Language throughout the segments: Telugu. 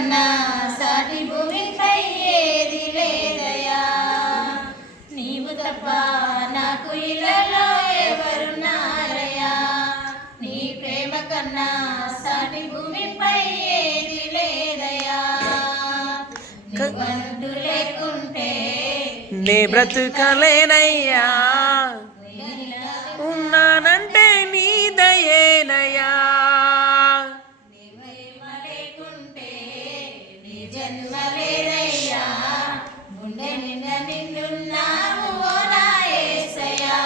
కన్నా సాటి భూమిపై ఏది లేదయా. నీవు తప్ప నాకు ఇలలో ఎవరున్నారయ్యా. నీ ప్రేమ కన్నా సాటి భూమిపై ఏది లేదయా. నువ్వంటూ లేకుంటే నే బ్రతుకలేనయ్యా. ఉన్నానంటే నీ దయేనయ్యా. లేకుంటే నీ జన్మ లేదయ్యా. గుండె నిండా నిండున్నావు ఓ నా యేసయ్యా.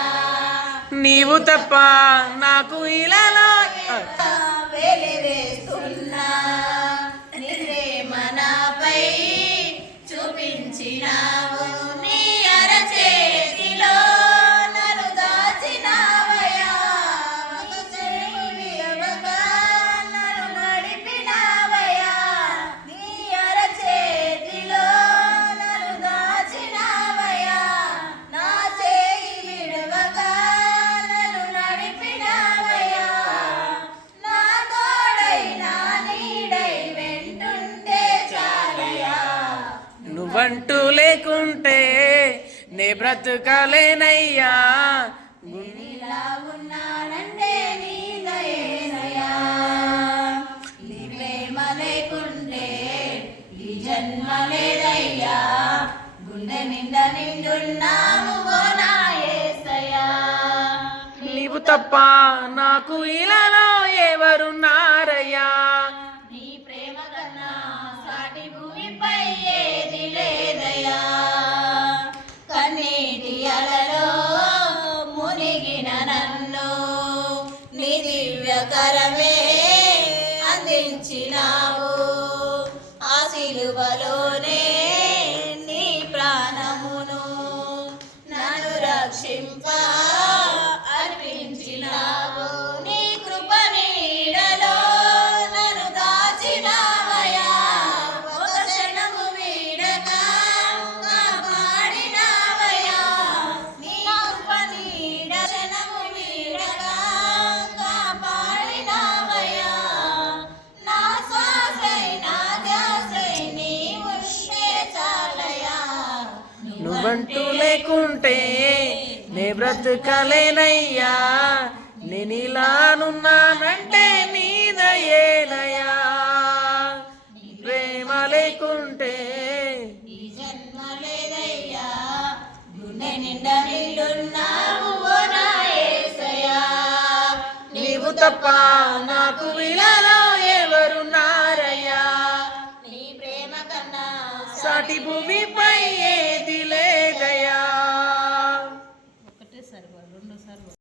నీవు తప్ప నాకు ఇలాలో వెలివేస్తున్నా నీ ప్రేమ నాపై చూపించినావు. నీ అరచేతిలో నన్ను దాచినావయ్యా. చెయ్యి విడవక నన్ను నడిపినావయ్యా. నీ అరచేతిలో నన్ను దాచినావయ్యా. నా చెయ్యి విడవక నన్ను నడిపినావయ్యా. నా తోడై నా నీడై వెంటుంటే చాలయ్యా. నువ్వంటూ లేకుంటే నే బ్రతుకలేనయ్యా. ఇలా ఉన్నానంటే నీ దయేనయ్యా. నీ ప్రేమ లేకుంటే ఈ జన్మ లేదయ్యా. గుండె నిండా నిండున్నావు ఓ నా యేసయ్యా. నీవు తప్ప నాకు ఇలాలో ఎవరున్నారయ్యా. నీ ప్రేమ కన్నా సాటి భూమిపై ఏది లేదయ్యా. కన్నీటి అలలో మునిగిన నన్ను నీ దివ్యకరమే అందించినావు. ఆ సిలువలోనే నీ ప్రాణమును నన్ను రక్షింప అర్పించినావు. నీ కృప నీడలో నన్ను దాచినావయ్యా. ఒక క్షణము వీడక కాపాడినావయ్యా. నీ కృప నీడ క్షణము వీడక కాపాడినావయ్యా. నా శ్వాసై నా ధ్యాసై నీవుంటే చాలయ్యా. నువ్వంటూ లేకుంటే నే బ్రతుకలేనయ్యా. నేనిలానున్నానంటే నీ దయేనయ్యా. ప్రేమ లేకుంటే ఈ జన్మ లేదయ్యా. గుండె నిండా నిండున్నావు ఓ నా యేసయ్యా. నీవు తప్ప నాకు ఇలాలో ఎవరున్నారయ్యా. నీ ప్రేమ కన్నా సాటి భూమిపై